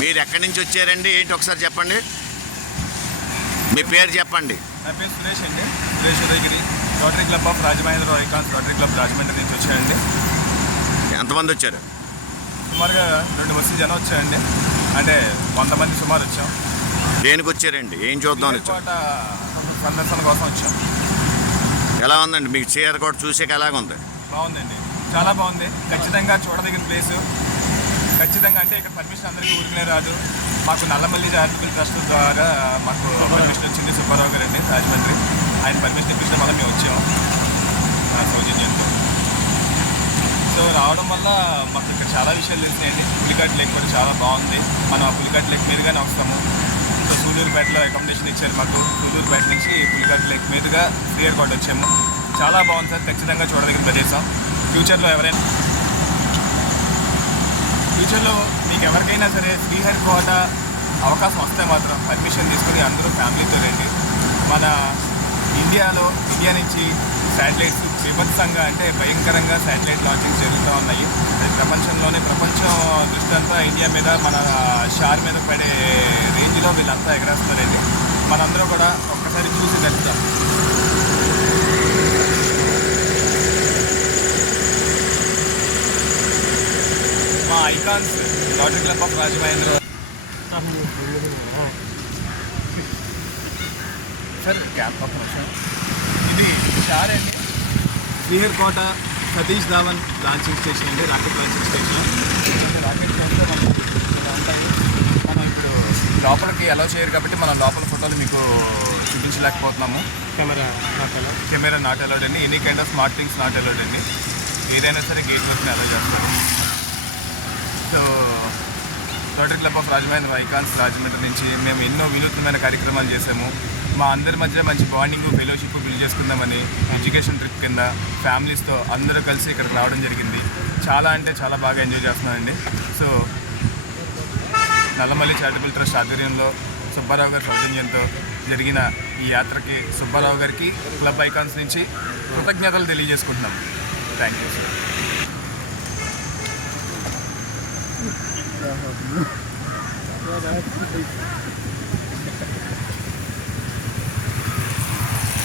మీరు ఎక్కడి నుంచి వచ్చారండి? ఏంటి ఒకసారి చెప్పండి, మీ పేరు చెప్పండి. నా పేరు సురేష్ అండి, Suresh Udayagiri. Rotary club of Rajamahendra icons rotary club Rajahmundry నుంచి వచ్చాయండి. ఎంతమంది వచ్చారు? సుమారుగా 2 బస్సులు జనం వచ్చాయండి, అంటే 100 మంది సుమారు వచ్చాం. దేనికి వచ్చారండి? ఏం చూద్దాం వచ్చాం? కోట సందర్శన కోసం వచ్చాం. ఎలా ఉందండి మీకు చీరకోట చూసాక? ఎలాగ ఉంది? బాగుందండి, చాలా బాగుంది. ఖచ్చితంగా చూడదగిన ప్లేసు. ఖచ్చితంగా అంటే ఇక్కడ పర్మిషన్ అందరికీ ఊరికనే రాదు. మాకు నల్లమల్లి చారిటబుల్ ట్రస్ట్ ద్వారా మాకు పర్మిషన్ వచ్చింది. సుబ్బారావు గారు అండి, రాజమండ్రి. ఆయన పర్మిషన్ ఇప్పించడం వల్ల మేము వచ్చాము సౌజన్యంతో. సో రావడం వల్ల మాకు ఇక్కడ చాలా విషయాలు తెలిసినాయండి. పులికాట్ లేక్ కూడా చాలా బాగుంది. మనం ఆ పులికాట్ లేక్ మీదుగానే వస్తాము. సో సూళ్ళూరుపేటలో అకామిడేషన్ ఇచ్చారు మాకు. సూళ్ళూరుపేట నుంచి పులికాట్ లేక్ మీదుగా శ్రీహరికోట వచ్చాము. చాలా బాగుంది సార్, ఖచ్చితంగా చూడదగిన ప్రదేశం. ఫ్యూచర్లో మీకు ఎవరికైనా సరే శ్రీహరికోట అవకాశం వస్తే మాత్రం పర్మిషన్ తీసుకుని అందరూ ఫ్యామిలీతో రండి. మన ఇండియా నుంచి శాటిలైట్స్ విభత్సంగా అంటే భయంకరంగా శాటిలైట్ లాంచింగ్ జరుగుతూ ఉన్నాయి. అది ప్రపంచం దృష్టి అంతా ఇండియా మీద, మన షార్ మీద పడే రేంజ్లో వీళ్ళంతా ఎగరేస్తున్నారండి. మనందరూ కూడా ఒక్కసారి చూసి తెలుస్తాం. మా icons rotary club of Rajamahendra sir camp of motion ఇది షార్ అండి. శ్రీహరికోట సతీష్ ధావన్ లాంచింగ్ స్టేషన్ అండి, రాకెట్ లాంచింగ్ స్టేషన్. రాకెట్ లాంచ్లో మనం ఉంటాయి. మనం ఇప్పుడు లోపలికి అలౌ చేయరు కాబట్టి మనం లోపల ఫోటోలు మీకు చూపించలేకపోతున్నాము. కెమెరా నాట్ అలౌడ్ అండి. Any kind of smart things not allowed అండి. ఏదైనా సరే గేట్ వరకు అలౌ చేస్తారు. So rotary club of Rajamahendra icons Rajahmundry నుంచి మేము ఎన్నో వినూత్నమైన కార్యక్రమాలు చేసాము. మా అందరి మధ్య మంచి బాండింగ్, ఫెలోషిప్ బిల్డ్ చేసుకుందామని ఎడ్యుకేషన్ ట్రిప్ కింద ఫ్యామిలీస్తో అందరూ కలిసి ఇక్కడికి రావడం జరిగింది. చాలా అంటే చాలా బాగా ఎంజాయ్ చేస్తున్నానండి. సో నల్లమల్లి చారిటబుల్ ట్రస్ట్ ఆధ్వర్యంలో సుబ్బారావు గారి సౌజన్యంతో జరిగిన ఈ యాత్రకి సుబ్బారావు గారికి క్లబ్ ఐకాన్స్ నుంచి కృతజ్ఞతలు తెలియజేసుకుంటున్నాం. Thank you sir.